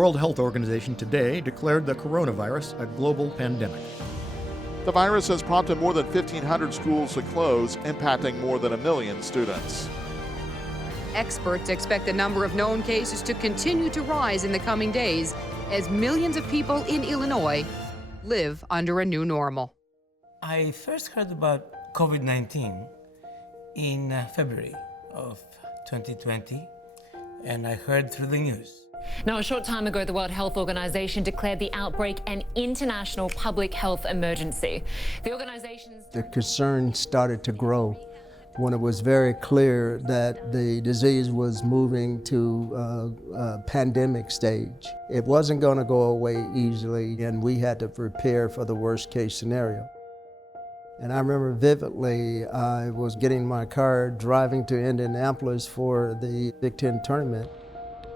World Health Organization today declared the coronavirus a global pandemic. The virus has prompted more than 1,500 schools to close, impacting more than 1 million students. Experts expect the number of known cases to continue to rise in the coming days as millions of people in Illinois live under a new normal. I first heard about COVID-19 in February of 2020, and I heard through the news. Now, a short time ago, the World Health Organization declared the outbreak an international public health emergency. The concern started to grow when it was very clear that the disease was moving to a pandemic stage. It wasn't going to go away easily, and we had to prepare for the worst case scenario. And I remember vividly, I was getting my car driving to Indianapolis for the Big Ten tournament,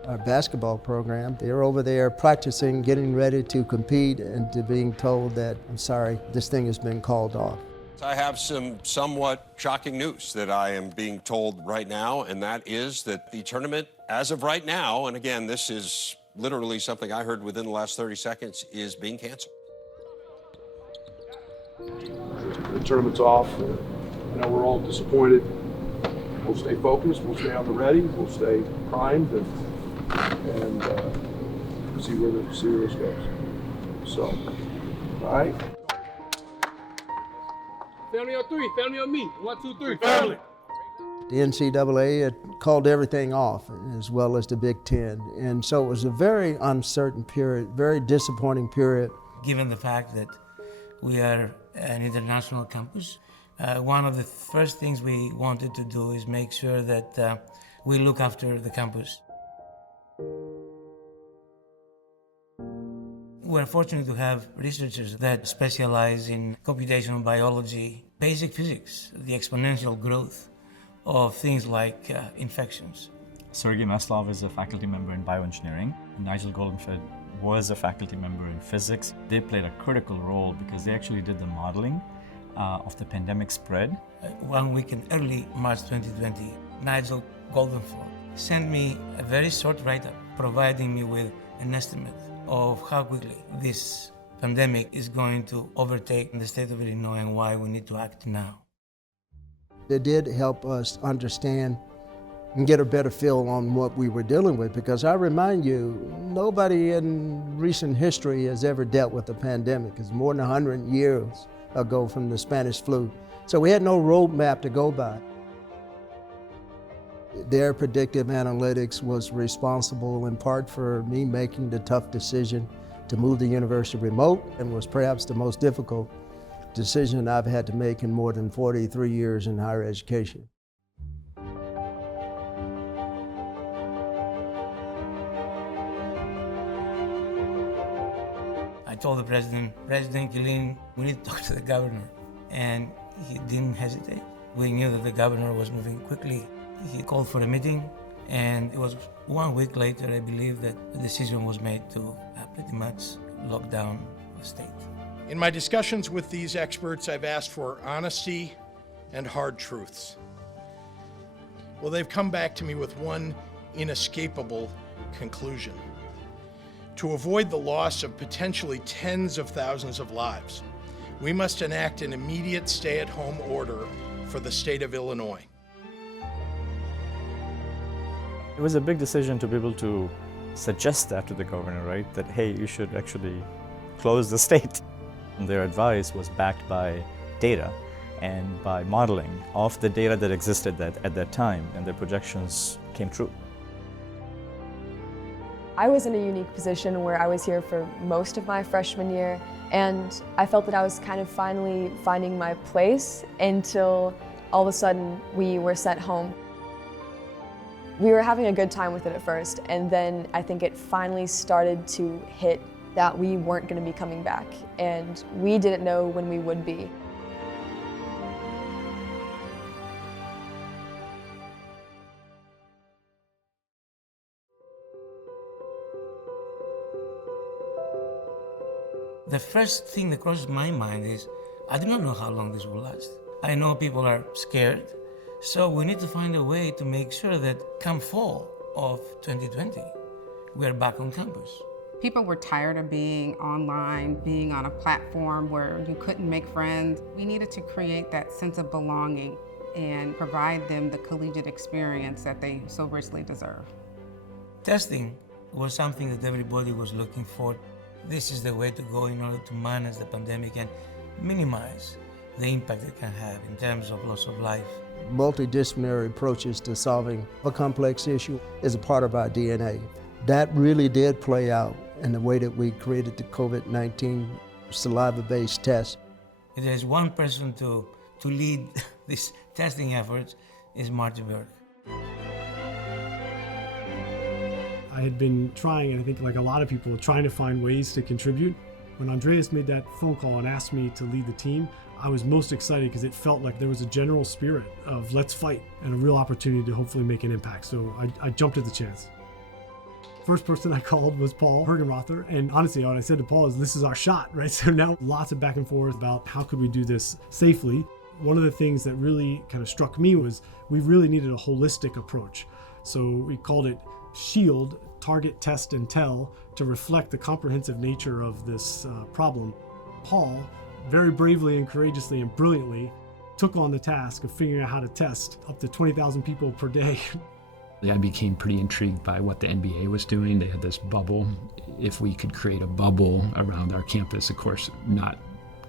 our basketball program. They were over there practicing, getting ready to compete, and to being told that, I'm sorry, this thing has been called off. I have some somewhat shocking news that I am being told right now, and that is that the tournament, as of right now, and again, this is literally something I heard within the last 30 seconds, is being canceled. The tournament's off. I know we're all disappointed. We'll stay focused, we'll stay on the ready, we'll stay primed, and see where this goes. So, all right. Family on three, family on me. 1, 2, 3, family. The NCAA had called everything off, as well as the Big Ten. And so it was a very uncertain period, very disappointing period. Given the fact that we are an international campus, one of the first things we wanted to do is make sure that we look after the campus. We're fortunate to have researchers that specialize in computational biology, basic physics, the exponential growth of things like infections. Sergei Maslov is a faculty member in bioengineering. Nigel Goldenfeld was a faculty member in physics. They played a critical role because they actually did the modeling of the pandemic spread. 1 week in early March 2020, Nigel Goldenfeld sent me a very short write-up providing me with an estimate of how quickly this pandemic is going to overtake the state of Illinois and why we need to act now. It did help us understand and get a better feel on what we were dealing with, because I remind you, nobody in recent history has ever dealt with a pandemic. It's more than 100 years ago from the Spanish flu. So we had no roadmap to go by. Their predictive analytics was responsible in part for me making the tough decision to move the university remote, and was perhaps the most difficult decision I've had to make in more than 43 years in higher education. I told the President Quilin, we need to talk to the governor. And he didn't hesitate. We knew that the governor was moving quickly. He called for a meeting, and it was 1 week later, I believe, that the decision was made to pretty much lock down the state. In my discussions with these experts, I've asked for honesty and hard truths. Well, they've come back to me with one inescapable conclusion. To avoid the loss of potentially tens of thousands of lives, we must enact an immediate stay-at-home order for the state of Illinois. It was a big decision to be able to suggest that to the governor, right? That, hey, you should actually close the state. And their advice was backed by data and by modeling of the data that existed at that time, and their projections came true. I was in a unique position where I was here for most of my freshman year, and I felt that I was kind of finally finding my place until all of a sudden we were sent home. We were having a good time with it at first, and then I think it finally started to hit that we weren't going to be coming back, and we didn't know when we would be. The first thing that crosses my mind is, I do not know how long this will last. I know people are scared, so we need to find a way to make sure that come fall of 2020, we are back on campus. People were tired of being online, being on a platform where you couldn't make friends. We needed to create that sense of belonging and provide them the collegiate experience that they so richly deserve. Testing was something that everybody was looking for. This is the way to go in order to manage the pandemic and minimize the impact it can have in terms of loss of life. Multidisciplinary approaches to solving a complex issue is a part of our DNA. That really did play out in the way that we created the COVID-19 saliva-based test. If there's one person to lead this testing efforts, is Marty Berg. I had been trying, and I think like a lot of people, trying to find ways to contribute. When Andreas made that phone call and asked me to lead the team, I was most excited because it felt like there was a general spirit of let's fight and a real opportunity to hopefully make an impact. So I jumped at the chance. First person I called was Paul Hergenrother, and honestly what I said to Paul is this is our shot, right? So now lots of back and forth about how could we do this safely. One of the things that really kind of struck me was we really needed a holistic approach. So we called it SHIELD, Target, Test, and Tell, to reflect the comprehensive nature of this problem. Paul, very bravely and courageously and brilliantly, took on the task of figuring out how to test up to 20,000 people per day. I became pretty intrigued by what the NBA was doing. They had this bubble. If we could create a bubble around our campus, of course, not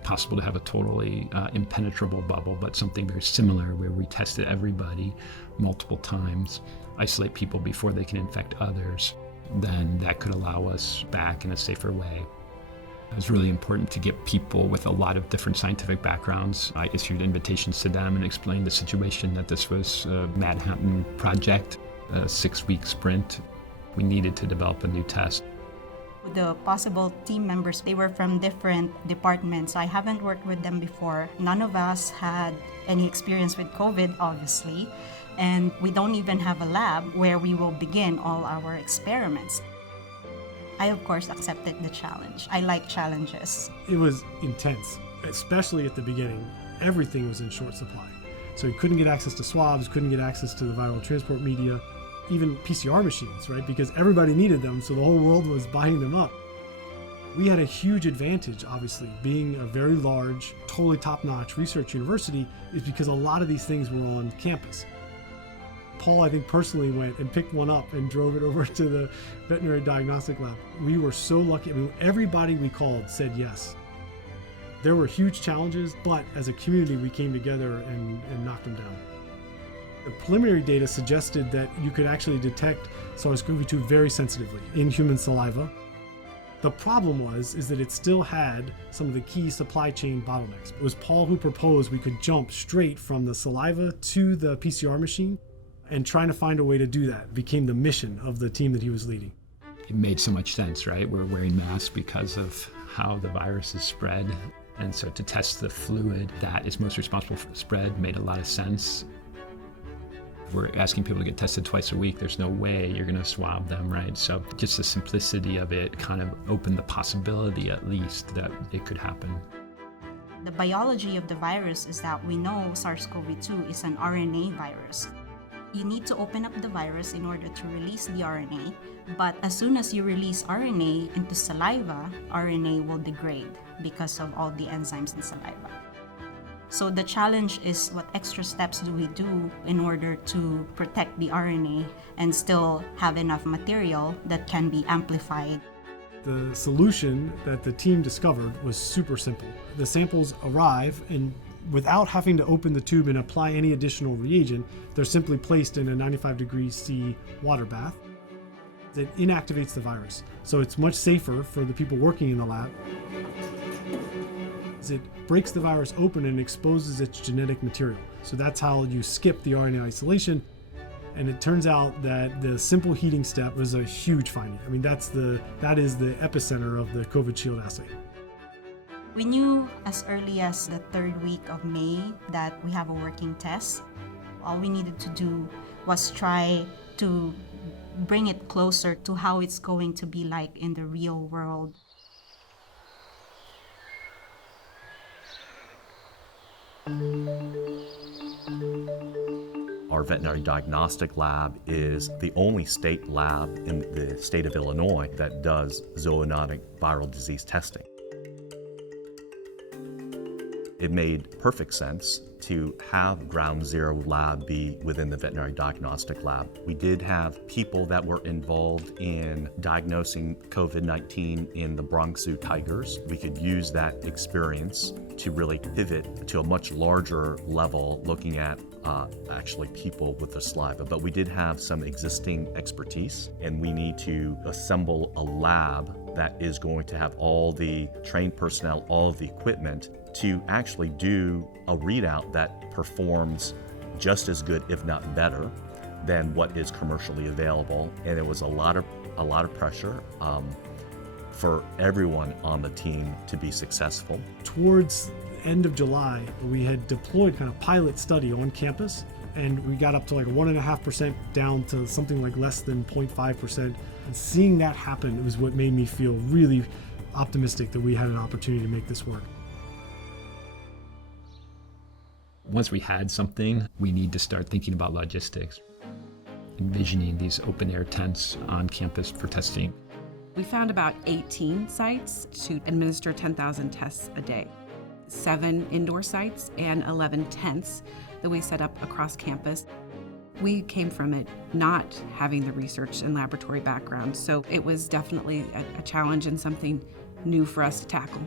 possible to have a totally impenetrable bubble, but something very similar where we tested everybody multiple times, isolate people before they can infect others, then that could allow us back in a safer way. It was really important to get people with a lot of different scientific backgrounds. I issued invitations to them and explained the situation, that this was a Manhattan project, a 6-week sprint. We needed to develop a new test. The possible team members, they were from different departments. I haven't worked with them before. None of us had any experience with COVID, obviously, and we don't even have a lab where we will begin all our experiments. I, of course, accepted the challenge. I like challenges. It was intense, especially at the beginning. Everything was in short supply. So you couldn't get access to swabs, couldn't get access to the viral transport media, even PCR machines, right? Because everybody needed them, so the whole world was buying them up. We had a huge advantage, obviously, being a very large, totally top-notch research university, is because a lot of these things were on campus. Paul, I think, personally went and picked one up and drove it over to the veterinary diagnostic lab. We were so lucky. I mean, everybody we called said yes. There were huge challenges, but as a community, we came together and knocked them down. The preliminary data suggested that you could actually detect SARS-CoV-2 very sensitively in human saliva. The problem is that it still had some of the key supply chain bottlenecks. It was Paul who proposed we could jump straight from the saliva to the PCR machine, and trying to find a way to do that became the mission of the team that he was leading. It made so much sense, right? We're wearing masks because of how the virus is spread. And so to test the fluid that is most responsible for the spread made a lot of sense. We're asking people to get tested twice a week. There's no way you're going to swab them, right? So just the simplicity of it kind of opened the possibility, at least, that it could happen. The biology of the virus is that we know SARS-CoV-2 is an RNA virus. You need to open up the virus in order to release the RNA, but as soon as you release RNA into saliva, RNA will degrade because of all the enzymes in saliva. So the challenge is, what extra steps do we do in order to protect the RNA and still have enough material that can be amplified? The solution that the team discovered was super simple. The samples arrive, and without having to open the tube and apply any additional reagent, they're simply placed in a 95°C water bath that inactivates the virus. So it's much safer for the people working in the lab. It breaks the virus open and exposes its genetic material. So that's how you skip the RNA isolation. And it turns out that the simple heating step was a huge finding. I mean, that is the epicenter of the COVID Shield assay. We knew as early as the 3rd week of May that we have a working test. All we needed to do was try to bring it closer to how it's going to be like in the real world. Our veterinary diagnostic lab is the only state lab in the state of Illinois that does zoonotic viral disease testing. It made perfect sense to have Ground Zero Lab be within the veterinary diagnostic lab. We did have people that were involved in diagnosing COVID-19 in the Bronx Zoo tigers. We could use that experience to really pivot to a much larger level, looking at actually people with the saliva. But we did have some existing expertise, and we need to assemble a lab that is going to have all the trained personnel, all of the equipment to actually do a readout that performs just as good, if not better, than what is commercially available. And it was a lot of pressure for everyone on the team to be successful. Towards the end of July, we had deployed kind of pilot study on campus, and we got up to like 1.5% down to something like less than 0.5%. And seeing that happen was what made me feel really optimistic that we had an opportunity to make this work. Once we had something, we need to start thinking about logistics, envisioning these open air tents on campus for testing. We found about 18 sites to administer 10,000 tests a day, 7 indoor sites and 11 tents that we set up across campus. We came from it not having the research and laboratory background, so it was definitely a challenge and something new for us to tackle.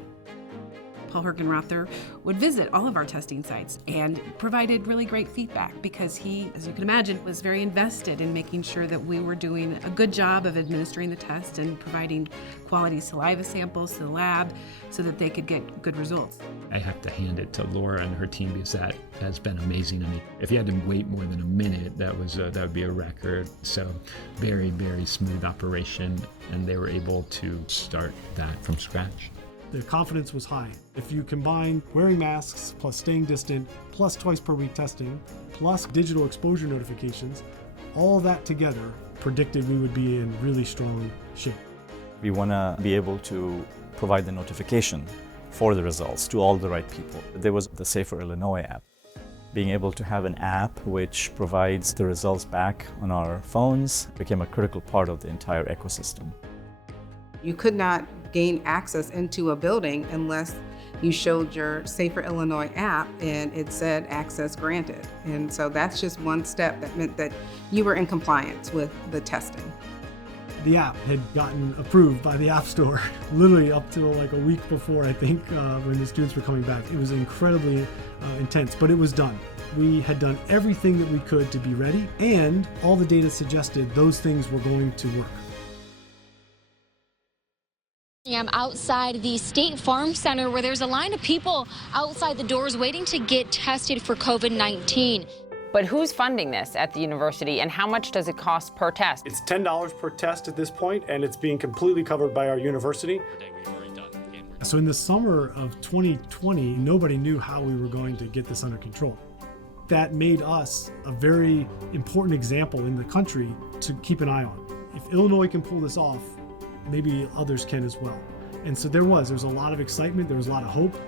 Paul Hergenrother would visit all of our testing sites and provided really great feedback because he, as you can imagine, was very invested in making sure that we were doing a good job of administering the test and providing quality saliva samples to the lab so that they could get good results. I have to hand it to Laura and her team because that has been amazing. I mean, if you had to wait more than a minute, that would be a record. So very, very smooth operation, and they were able to start that from scratch. The confidence was high. If you combine wearing masks, plus staying distant, plus twice per week testing, plus digital exposure notifications, all that together predicted we would be in really strong shape. We want to be able to provide the notification for the results to all the right people. There was the Safer Illinois app. Being able to have an app which provides the results back on our phones became a critical part of the entire ecosystem. You could not gain access into a building unless you showed your Safer Illinois app and it said access granted. And so that's just one step that meant that you were in compliance with the testing. The app had gotten approved by the App Store literally up till like a week before, I think, when the students were coming back. It was incredibly intense, but it was done. We had done everything that we could to be ready, and all the data suggested those things were going to work. I'm outside the State Farm Center where there's a line of people outside the doors waiting to get tested for COVID-19. But who's funding this at the university, and how much does it cost per test? It's $10 per test at this point, and it's being completely covered by our university. So in the summer of 2020, nobody knew how we were going to get this under control. That made us a very important example in the country to keep an eye on. If Illinois can pull this off, maybe others can as well. And so there was a lot of excitement, there was a lot of hope.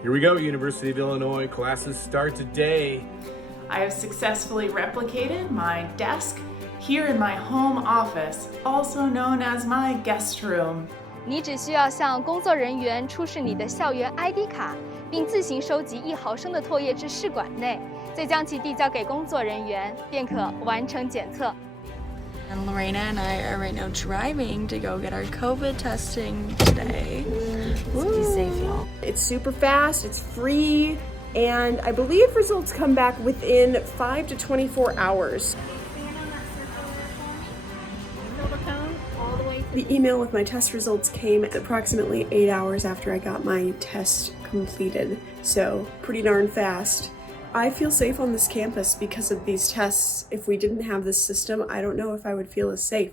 Here we go, University of Illinois. Classes start today. I have successfully replicated my desk here in my home office, also known as my guest room. 你只需要向工作人员出示你的校园 ID 卡，并自行收集1毫升的唾液至试管内，再将其递交给工作人员，便可完成检测。 And Lorena and I are right now driving to go get our COVID testing today. Be safe, y'all. It's super fast, it's free, and I believe results come back within 5 to 24 hours. The email with my test results came approximately 8 hours after I got my test completed, so pretty darn fast. I feel safe on this campus because of these tests. If we didn't have this system, I don't know if I would feel as safe.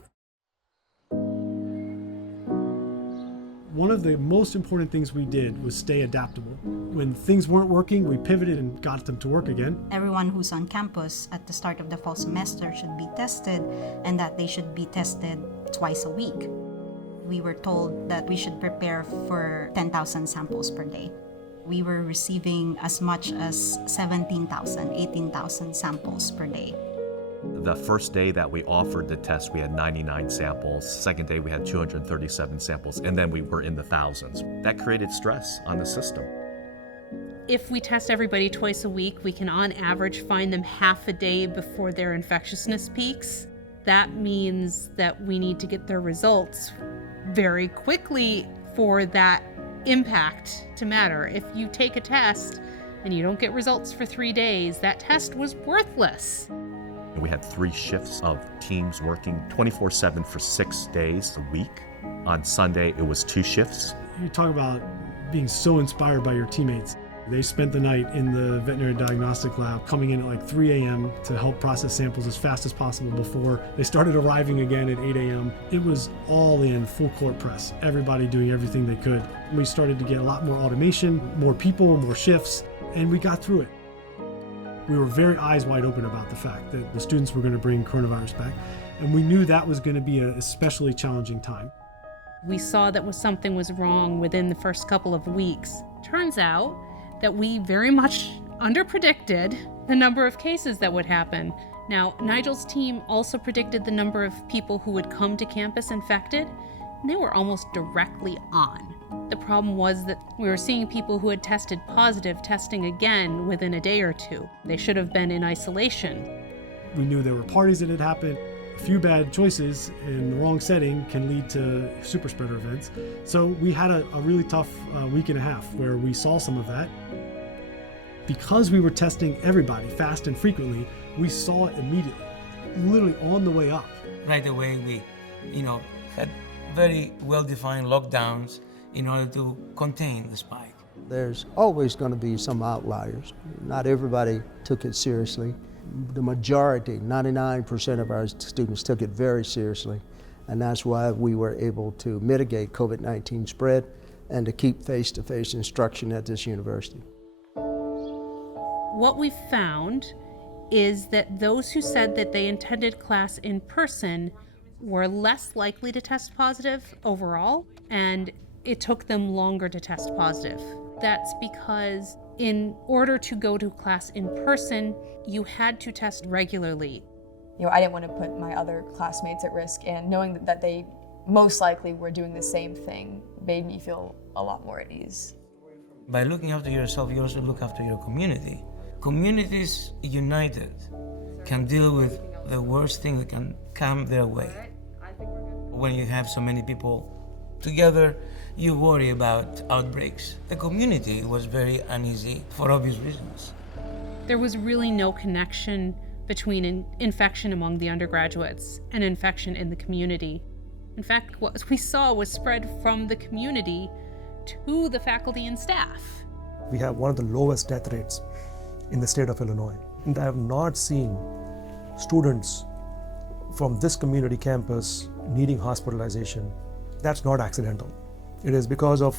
One of the most important things we did was stay adaptable. When things weren't working, we pivoted and got them to work again. Everyone who's on campus at the start of the fall semester should be tested, and that they should be tested twice a week. We were told that we should prepare for 10,000 samples per day. We were receiving as much as 17,000, 18,000 samples per day. The first day that we offered the test, we had 99 samples. Second day, we had 237 samples, and then we were in the thousands. That created stress on the system. If we test everybody twice a week, we can on average find them half a day before their infectiousness peaks. That means that we need to get their results very quickly for that impact to matter. If you take a test and you don't get results for 3 days, that test was worthless. We had 3 shifts of teams working 24/7 for 6 days a week. On Sunday, it was 2 shifts. You talk about being so inspired by your teammates. They spent the night in the veterinary diagnostic lab, coming in at like 3 a.m. to help process samples as fast as possible before they started arriving again at 8 a.m. It was all in, full court press, everybody doing everything they could. We started to get a lot more automation, more people, more shifts, and we got through it. We were very eyes wide open about the fact that the students were going to bring coronavirus back, and we knew that was going to be an especially challenging time. We saw that something was wrong within the first couple of weeks. Turns out that we very much underpredicted the number of cases that would happen. Now, Nigel's team also predicted the number of people who would come to campus infected, and they were almost directly on. The problem was that we were seeing people who had tested positive testing again within a day or two. They should have been in isolation. We knew there were parties that had happened. A few bad choices in the wrong setting can lead to super spreader events. So we had a really tough week and a half where we saw some of that. Because we were testing everybody fast and frequently, we saw it immediately, literally on the way up. Right away, we, had very well-defined lockdowns in order to contain the spike. There's always going to be some outliers. Not everybody took it seriously. The majority, 99% of our students took it very seriously, and that's why we were able to mitigate COVID-19 spread and to keep face-to-face instruction at this university. What we found is that those who said that they attended class in person were less likely to test positive overall, and it took them longer to test positive. That's because in order to go to class in person, you had to test regularly. I didn't want to put my other classmates at risk, and knowing that they most likely were doing the same thing made me feel a lot more at ease. By looking after yourself, you also look after your community. Communities united can deal with the worst thing that can come their way. When you have so many people together, you worry about outbreaks. The community was very uneasy for obvious reasons. There was really no connection between infection among the undergraduates and infection in the community. In fact, what we saw was spread from the community to the faculty and staff. We have one of the lowest death rates in the state of Illinois. And I have not seen students from this community campus needing hospitalization. That's not accidental. It is because of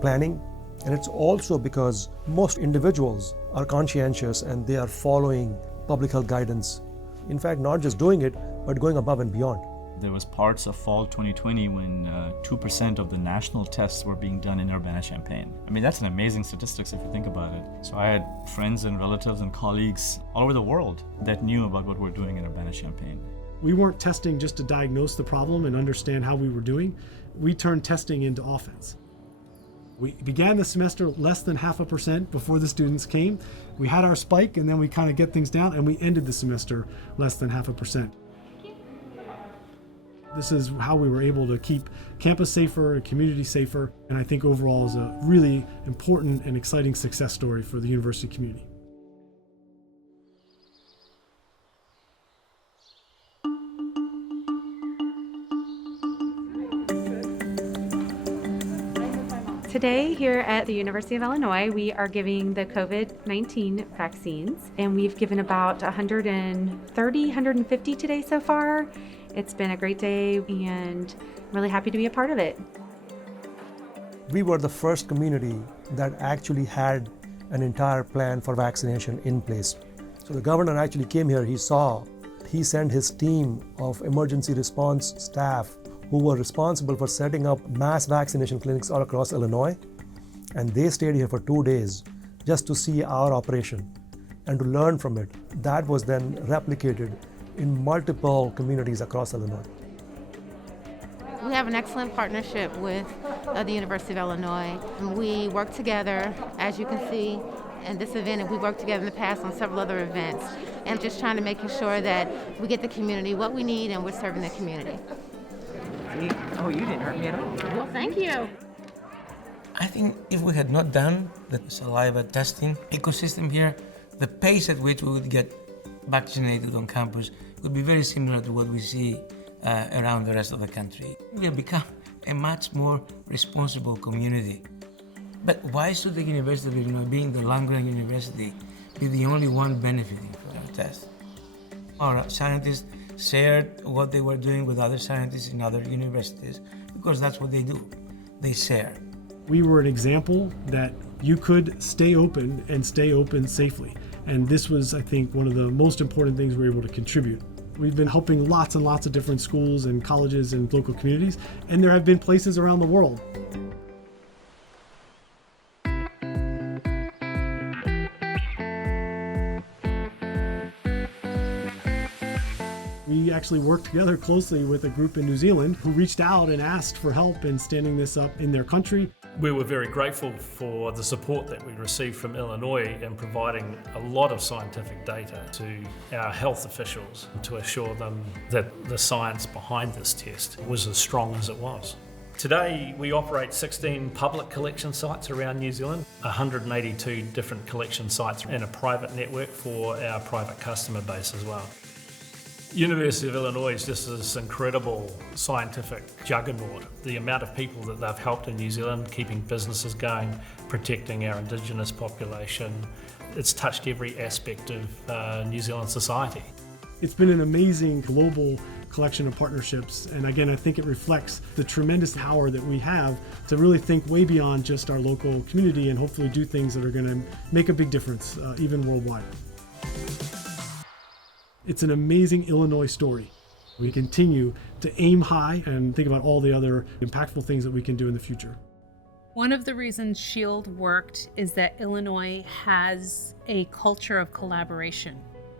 planning, and it's also because most individuals are conscientious and they are following public health guidance. In fact, not just doing it, but going above and beyond. There was parts of fall 2020 when 2% of the national tests were being done in Urbana-Champaign. I mean, that's an amazing statistics if you think about it. So I had friends and relatives and colleagues all over the world that knew about what we're doing in Urbana-Champaign. We weren't testing just to diagnose the problem and understand how we were doing. We turned testing into offense. We began the semester less than 0.5% before the students came. We had our spike, and then we kind of get things down, and we ended the semester less than 0.5%. This is how we were able to keep campus safer and community safer, and I think overall is a really important and exciting success story for the university community. Today here at the University of Illinois, we are giving the COVID-19 vaccines, and we've given about 150 today so far. It's been a great day, and I'm really happy to be a part of it. We were the first community that actually had an entire plan for vaccination in place. So the governor actually came here, he sent his team of emergency response staff who were responsible for setting up mass vaccination clinics all across Illinois. And they stayed here for 2 days just to see our operation and to learn from it. That was then replicated in multiple communities across Illinois. We have an excellent partnership with the University of Illinois. We work together, as you can see, in this event, and we worked together in the past on several other events, and just trying to make sure that we get the community what we need and we're serving the community. Oh, you didn't hurt me at all. Well, thank you. I think if we had not done the saliva testing ecosystem here, the pace at which we would get vaccinated on campus would be very similar to what we see around the rest of the country. We have become a much more responsible community. But why should the University of Illinois, being the land-grant university, be the only one benefiting from our test? Our scientists shared what they were doing with other scientists in other universities, because that's what they do. They share. We were an example that you could stay open and stay open safely. And this was, I think, one of the most important things we were able to contribute. We've been helping lots and lots of different schools and colleges and local communities, and there have been places around the world. We actually worked together closely with a group in New Zealand who reached out and asked for help in standing this up in their country. We were very grateful for the support that we received from Illinois in providing a lot of scientific data to our health officials to assure them that the science behind this test was as strong as it was. Today, we operate 16 public collection sites around New Zealand, 182 different collection sites and a private network for our private customer base as well. University of Illinois is just this incredible scientific juggernaut. The amount of people that they've helped in New Zealand, keeping businesses going, protecting our Indigenous population, it's touched every aspect of New Zealand society. It's been an amazing global collection of partnerships, and again, I think it reflects the tremendous power that we have to really think way beyond just our local community and hopefully do things that are going to make a big difference, even worldwide. It's an amazing Illinois story. We continue to aim high and think about all the other impactful things that we can do in the future. One of the reasons SHIELD worked is that Illinois has a culture of collaboration.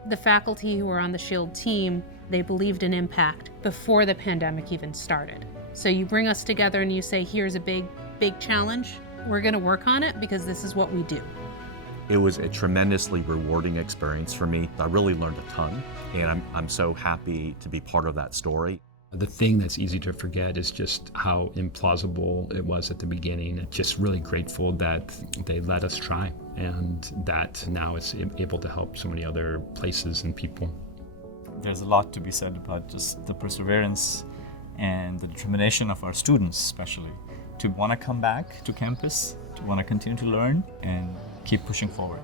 The faculty who were on the SHIELD team, they believed in impact before the pandemic even started. So you bring us together and you say, here's a big challenge. We're going to work on it because this is what we do. It was a tremendously rewarding experience for me. I really learned a ton, and I'm so happy to be part of that story. The thing that's easy to forget is just how implausible it was at the beginning. Just really grateful that they let us try, and that now it's able to help so many other places and people. There's a lot to be said about just the perseverance and the determination of our students, especially, to want to come back to campus, to want to continue to learn and keep pushing forward.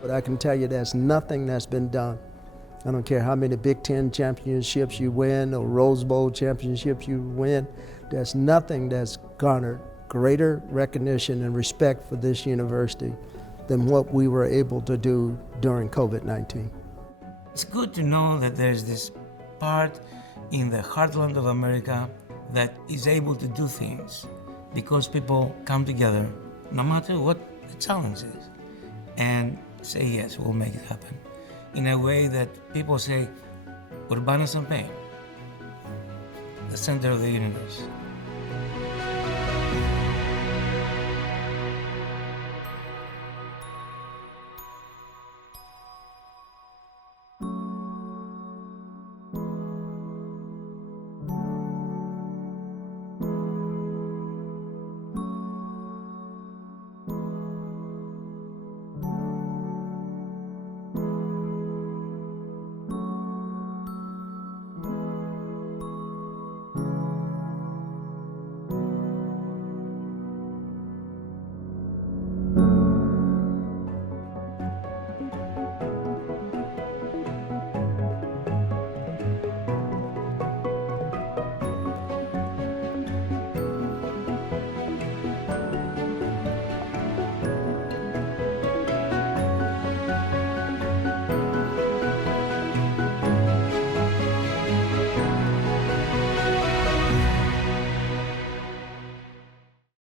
But I can tell you there's nothing that's been done. I don't care how many Big Ten championships you win or Rose Bowl championships you win, there's nothing that's garnered greater recognition and respect for this university than what we were able to do during COVID-19. It's good to know that there's this part in the heartland of America that is able to do things because people come together no matter what the challenge is and say, yes, we'll make it happen in a way that people say, Urbana-Champaign, the center of the universe.